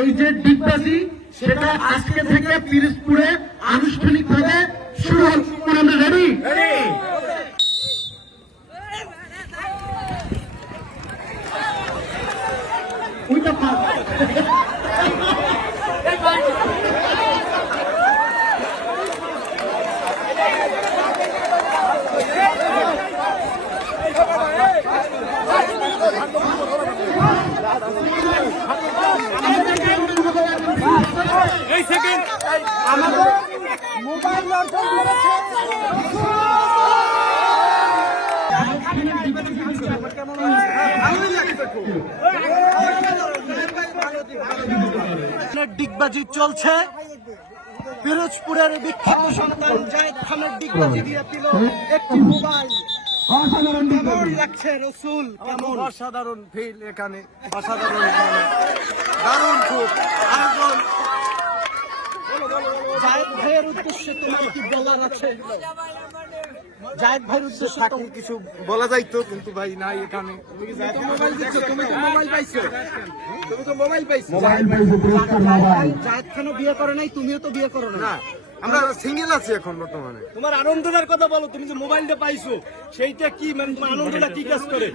এই যে ডিগবাজি সেটা আজকে থেকে পিরোজপুরে আনুষ্ঠানিকভাবে শুরু হচ্ছে। আমরা রেডি? ওইটা এই সেকেন্ড আমাদের মোবাইল অর্জন করেছে। ডিগবাজি চলছে। পিরোজপুরের বিখ্যাত সন্তান জায়েদ খানের ডিগবাজি দিয়ে দিল একটি মোবাইল। কেমন লাগছে রসুল? কেমন? অসাধারণ ফিল এখানে, অসাধারণ, দারুণ খুব আয়োজন। জায়েদ ভাইয়ের উদ্দেশ্যে তোমার কি বলার আছে? জায়েদ ভাইয়ের উদ্দেশ্যে থাকলে কিছু বলা যাইতো, কিন্তু ভাই নাই এখানে। মোবাইল দিচ্ছো, তুমি তো মোবাইল পাইছো, তুমি তো মোবাইল পাইছো। জায়েদ খানও বিয়ে করে নাই, তুমিও তো বিয়ে করো না। আমরা সিঙ্গেল আছি এখন বর্তমানে। তোমার আনন্দের কথা বলো, তুমি যে মোবাইলটা পাইছো সেইটা কি, মানে তোমার আনন্দটা কি কাজ করে?